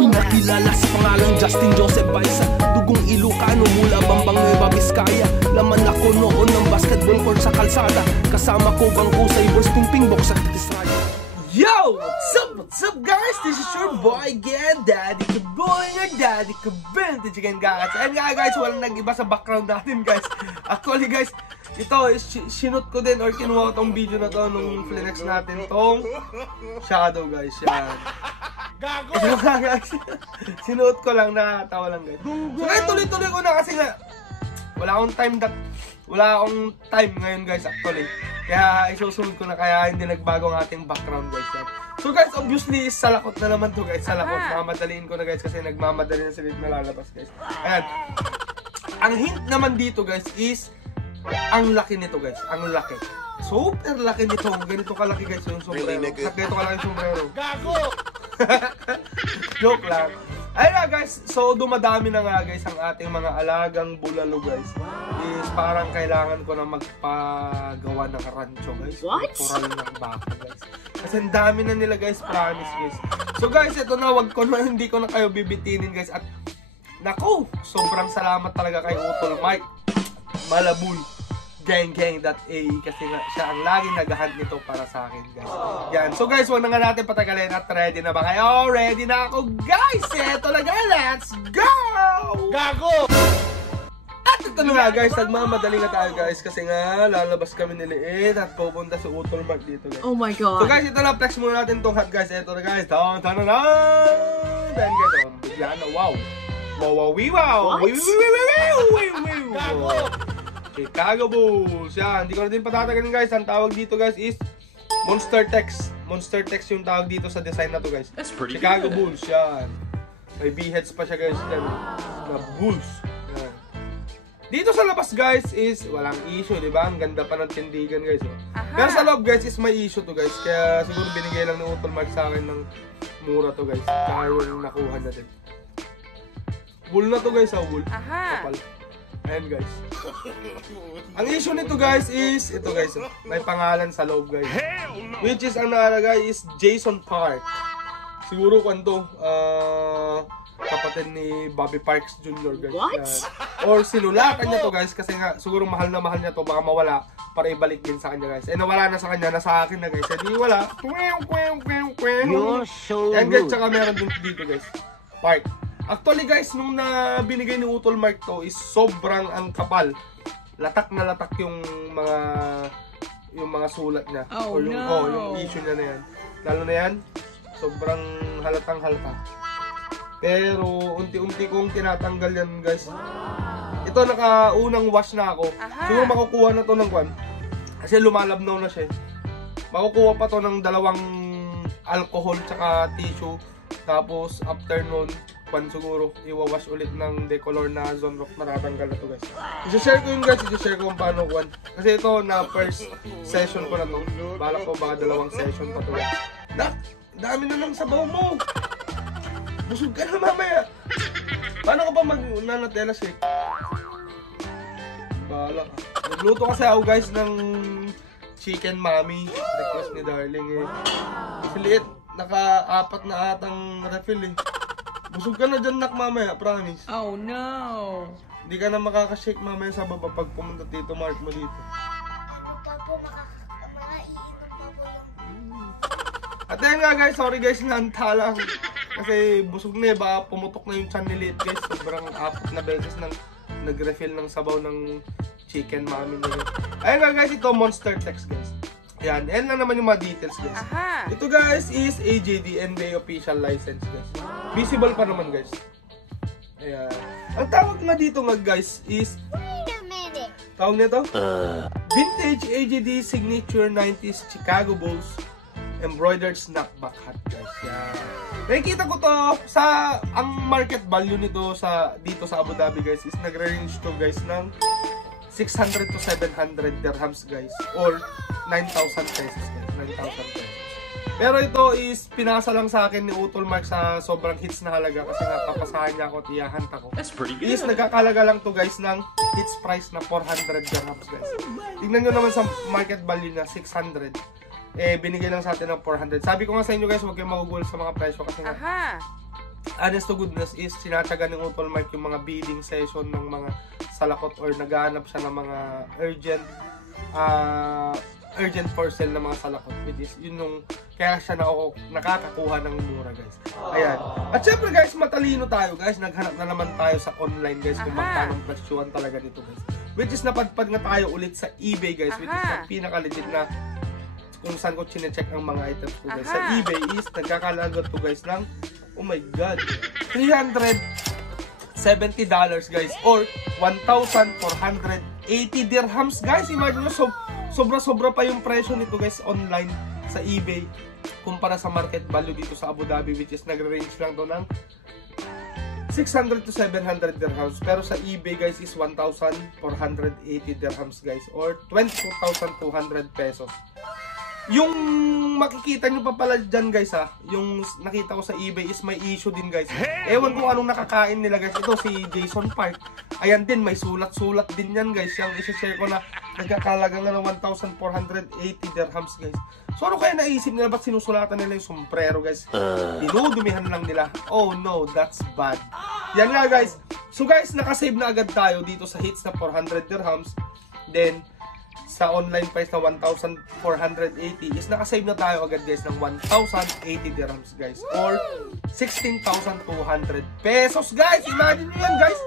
Nakilala sa pangalang Justin Joseph Baisa, dugong Ilocano mula Bambang Nueva Vizcaya. Laman ako noon ng basketball court sa kalsada, kasama ko bangko sa Ibors Pingpingbok sa Titisraya. Yo! What's up guys? This is your boy again, Daddy Kaboy, your Daddy Kavintage again guys. And guys, walang nag-iba sa background natin guys. Actually guys, ito is sinut ko din or kinuha ko tong video na to nung flex natin tong shadow guys. Yan. Gago! Ito nga guys, sinuot ko lang, nakatawa lang guys. So guys, tuloy-tuloy ko na kasi nga wala akong time ngayon guys actually. Kaya isusunod ko na, kaya hindi nagbago ang ating background guys. So guys, obviously salakot na naman to guys, salakot. Mamadaliin ko na guys kasi nagmamadali na sila na lalabas guys. Ayan. Ang hint naman dito guys is ang laki nito guys, ang laki. Super laki nito, ganito kalaki guys yung sombrero. Ganito kalaki yung sombrero. Gago! Joke lang. Ayun nga guys, so dumadami na nga guys ang ating mga alagang bulalo guys. Is parang kailangan ko na magpagawa ng rancho guys. What? Coral ng baka guys. Kasi ang dami na nila guys, promise guys. So guys, ito na, hindi ko na kayo bibitinin guys. At naku, sobrang salamat talaga kay Utol Mike Malabul gang.a kasi nga siya ang laging naghahunt nito para sa akin guys. Yan. So guys, wag na nga natin patagalin at ready na ba kayo? Ready na ako guys! Ito na guys, let's go! Gago! At ito na nga guys, nagmamadali nga tayo guys kasi nga lalabas kami ni Liit at pupunta si Utol Mark dito guys. Oh my god. So guys, ito na, flex muna natin tong hat guys. Ito na guys, then guys, bigla na, wow! Wow! Gago! Chicago Bulls. Yan, hindi ko na din patatagalin guys. Ang tawag dito guys is Monster Text. Monster Text yung tawag dito sa design na to guys. That's pretty Chicago good. Bulls. Yan. May B-heads pa siya guys. Yan. Na Bulls. Yan. Dito sa labas guys is walang issue, di ba? Ang ganda pa ng tindigan guys. Oh. Pero sa loob guys is may issue to guys. Kaya siguro binigay lang ni Utol Mark sa akin ng mura to guys. Kaya yung nakuha na din. Wool na to guys, wool. Kapal. Ayan guys. Ang issue nito guys is, ito guys, may pangalan sa loob guys. Which is, ang nakalagay is Jason Park. Siguro kanto, kapatid ni Bobby Parks Jr. guys. What? Or sinulatan niya to guys kasi nga, siguro mahal na mahal niya to, baka mawala para ibalik din sa kanya guys. Eh nawala na sa kanya, nasa akin na guys. Eh di wala. Ayan guys, tsaka meron din dito guys. Park. Actually guys, nung binigay ni Utol Mark to is sobrang ang kapal. Latak na latak yung mga sulat niya. Oh, o yung issue niya na yan. Lalo na yan, sobrang halatang halata. Pero unti-unti kong tinatanggal yan guys. Ito nakaunang wash na ako. Siguro makukuha na to ng kwan. Kasi lumalabnaw na siya. Makukuha pa to ng dalawang alcohol tsaka tissue. Tapos after nun, siguro iwawash ulit ng Decolor na Zone Rock, matatanggal na to guys. I-share ko yun guys, i-share ko kung paano kuwan. Kasi ito na first session ko na to. Balak ko baka dalawang session pa to guys. Dami na ng sabaw mo! Busog ka na mamaya! Paano ka pa mag-nanatela shake? Balak. Nagluto kasi ako guys ng chicken mami. Request ni Darling eh. Liit, naka-4 na atang refill eh. Busog ka na dyan nak mamaya, promise. Oh no! Hindi ka na makakashake mamaya sa baba pag pumunta dito, Mark mo dito. Ano pa po, makaiinom pa po yung... At ayun nga guys, sorry guys, nanta lang. Kasi busog na eh, baka pumutok na yung chan ni Liit guys. Sobrang 4 na beses nang nag-refill ng sabaw ng chicken mami nila. Ayun nga guys, ito Monster Text guys. Yan, yan lang naman yung mga details guys. Ito guys is AJD, NBA official license guys. Visible pa naman guys. Ayan. Ang tawag nga dito nga guys is... Wait a minute. Tawag nito? Vintage AJD Signature 90s Chicago Bulls Embroidered Snapback Hat guys. Yan. Nakikita ko to sa... Ang market value nito dito sa Abu Dhabi guys is nagre-range to guys ng 600 to 700 dirhams guys. Or 9,000 pesos guys. 9,000 pesos. Pero ito is pinasa lang sa akin ni Utol Mark sa sobrang hits na halaga kasi nga papasahan niya ako at iyahan ako. That's pretty good. Is nagkakalaga lang to guys ng hits price na 400 dirhams guys. Tingnan nyo naman sa market value na 600. Eh binigay lang sa atin ng 400. Sabi ko nga sa inyo guys, huwag kayong magugol sa mga presyo kasi nga honest to goodness is sinatsaga ng Utol Mike yung mga bidding session ng mga salakot or naghahanap siya ng mga urgent for sale ng mga salakot, which is yun yung kaya siya nakakakuha ng mura, guys. Ayan. At syempre guys, matalino tayo guys, naghanap na naman tayo sa online guys kung magkano ang presyuhan talaga dito guys, which is napadpad nga tayo ulit sa eBay guys, which is ang pinaka-legit na kung saan ko chinecheck ang mga items ko guys. Sa eBay is nagkakalagot to guys ng, oh my god, $370 guys, or 1,480 dirhams guys. Imagine nyo, sobra-sobra pa yung presyo nito guys online sa eBay kumpara sa market value dito sa Abu Dhabi, which is nagre-range lang to ng 600 to 700 dirhams. Pero sa eBay guys is 1,480 dirhams guys, or 22,200 pesos. Yung makikita nyo pa pala dyan guys yung nakita ko sa eBay is may issue din guys. Ewan kung anong nakakain nila guys. Ito si Jason Park. Ayan din, may sulat-sulat din yan guys. Yung isa-share ko na nagkakalaga nga ng 1,480 dirhams guys. So ano kaya naisip nila? Ba't sinusulatan nila yung sombrero guys? Dinudumihan lang nila. Oh no, that's bad. Yan nga guys. So guys, nakasave na agad tayo dito sa hits na 400 dirhams. Then sa online price na 1,480 is nakasave na tayo agad guys ng 1,080 dirhams guys, or 16,200 pesos guys. Imagine nyo yan guys,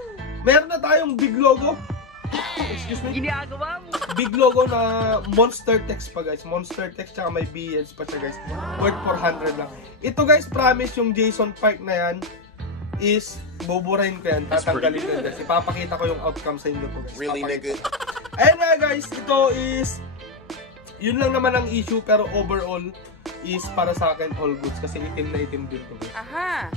meron na tayong big logo, excuse me, big logo na monster text pa guys, monster text tsaka may BLs pa siya guys, worth 400 lang. Ito guys, promise yung Jason Park na yan is buburahin ko yan, tatanggalin ko yan guys, ipapakita ko yung outcome sa inyo to guys. Really nigga? Ayan nga guys, ito is yun lang naman ang issue, pero overall is para sa akin all goods kasi itim na itim din to guys.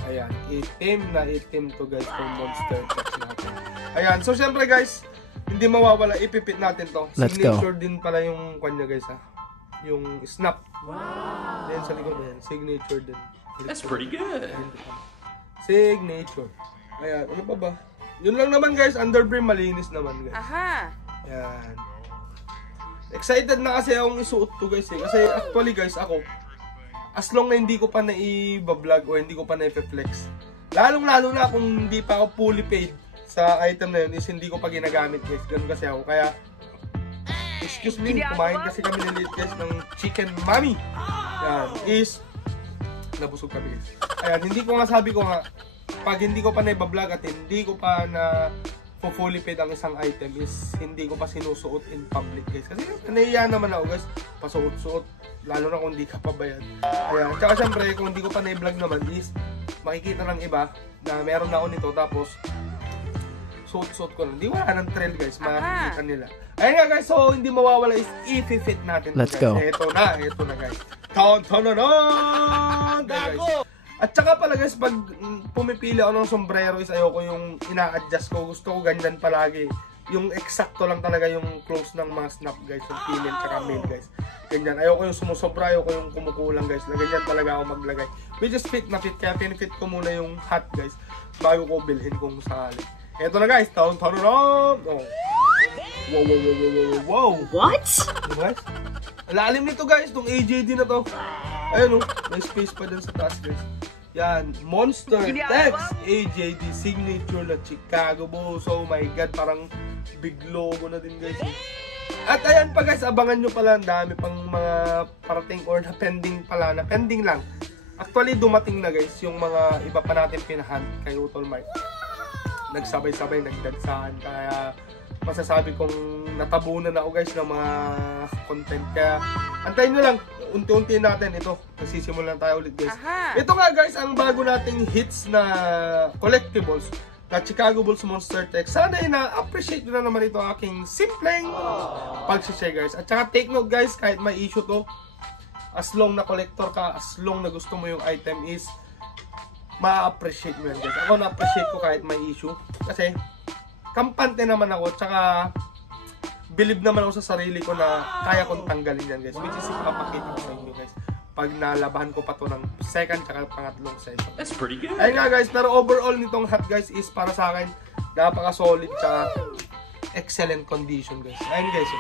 Ayan, itim na itim to guys for monster text natin. Ayan, so syempre guys, hindi mawawala, ipipit natin to. Signature din pala yung kanya guys yung snap. Wow. Then sa likod yan, signature din. That's pretty good. Signature. Ayan, ano pa ba? Yun lang naman guys, underbrim malinis naman guys. Yan. Excited na kasi akong isuot to guys kasi actually guys ako, as long na hindi ko pa na-i-vlog o hindi ko pa na-i-flex, lalong-lalo na kung hindi pa ako fully paid sa item na yun, is hindi ko pa ginagamit guys. Ganun kasi ako. Kaya excuse me, kumain kasi kami nilit guys ng chicken mami. Yan, is nabusog kami guys. Ayan, hindi ko nga, sabi ko nga, pag hindi ko pa na-i-vlog at hindi ko pa na fully paid ang isang item is hindi ko pa sinusuot in public guys. Kasi nahiya naman ako guys, pasuot-suot, lalo na kung hindi ka pa bayad. Ayan, tsaka syempre kung hindi ko pa na-i-vlog naman is makikita ng iba na meron na ako nito tapos suot-suot ko lang. Hindi, wala ng trend guys, makikita nila. Ayan nga guys, so hindi mawawala is i-fit natin. Let's go. Ito na guys. Taon-taon-tanon! Guys. At saka pala guys, pag pumipili ako ng sombrero is ayoko yung ina-adjust ko. Gusto ko ganyan palagi. Yung eksakto lang talaga yung close ng mga snap guys. Yung female tsaka male guys. Ganyan. Ayoko yung sumusobra, ayoko yung kumukulang guys. Ganyan talaga ako maglagay. Which is fit na fit. Kaya pinfit ko muna yung hat guys bago ko bilhin kung sakali. Eto na guys. Taon-taon! Oh. Wow! What? Guys, alalim nito guys. Itong AJD na to. Ayun may space pa dyan sa taas guys. Yan, Monster Text AJD signature na Chicago Bulls. Oh my god, parang big logo na din guys. At ayan pa guys, abangan nyo pala, ang dami pang mga parating or na pending lang. Actually dumating na guys yung mga iba pa natin pinahan kay Utol Mike. Nagsabay-sabay, nagdagsaan, kaya masasabi kong natabunan na ako guys ng mga content. Kaya antayin nyo lang, unti-unti natin ito. Nagsisimulan tayo ulit guys. Ito nga guys, ang bago nating hits na collectibles na Chicago Bulls Monster Text. Sana na-appreciate nyo na naman ito aking simpleng pag-share guys. At saka take note guys, kahit may issue to, as long na collector ka, as long na gusto mo yung item is ma-appreciate mo yan guys. Ako na-appreciate ko kahit may issue. Kasi kampante naman ako, tsaka believe naman ako sa sarili ko na kaya kong tanggalin yan guys, which is ipapakita ko sa inyo guys pag nalabahan ko pa to ng second tsaka pangatlong session. That's pretty good. Ayun nga guys, pero overall nitong hat guys is para sa akin napaka solid tsaka excellent condition guys. Ayun guys,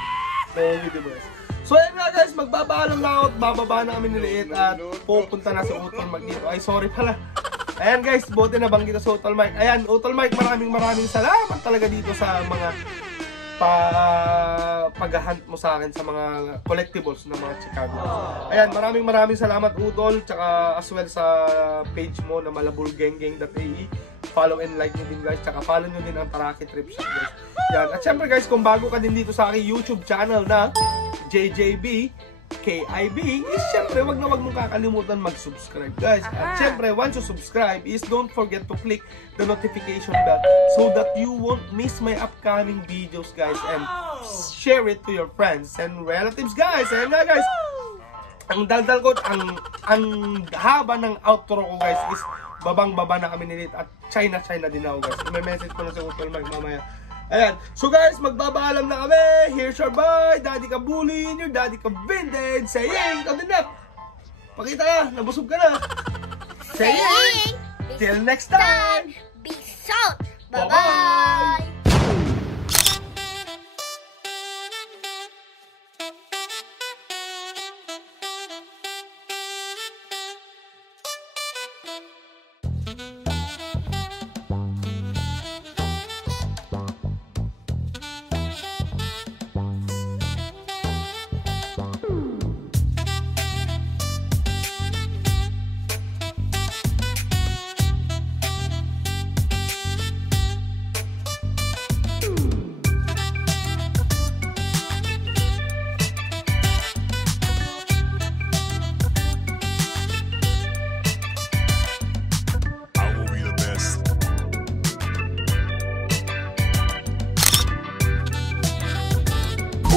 so ayun nga guys, magbabaalam na ako at bababa na kami niliit at pupunta na sa Utol Mag dito. Ay sorry pala, Ayan guys, buti na banggit sa Utol Mike. Ayan, Utol Mike, maraming salamat talaga dito sa mga pag-hunt mo sa akin sa mga collectibles ng mga Chicago. Ayan, maraming salamat Utol, tsaka as well sa page mo na malabulgenggeng.ae. Follow and like nyo din guys, tsaka follow nyo din ang Taraki Trip Shop guys. Yan. At syempre guys, kung bago ka din dito sa aking YouTube channel na JJB KIB, is syempre wag mong kakalimutan mag-subscribe guys. At syempre once you subscribe is don't forget to click the notification bell so that you won't miss my upcoming videos guys, and share it to your friends and relatives guys. Ayan nga guys, ang daldal ko, ang haba ng outro ko guys is babang-baba na kami nilit at China din ako guys. May message ko na sa Utol Mike mamaya. Ayan. So guys, magbabaalam na kami. Here's your boy, Daddy Kabulin, your Daddy Kabinded, saying, ikaw din na. Pakita na, nabusog ka na. Saying, till next time. Peace out. Bye-bye. Bye-bye.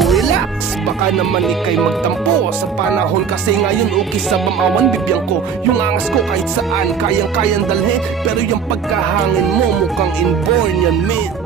Relax, baka naman ikay magtampo. Sa panahon kasi ngayon okay sa bamawan bibiyang ko. Yung angas ko kahit saan kayang-kayang dalhin, pero yung pagkahangin mo mukhang inborn yan mate.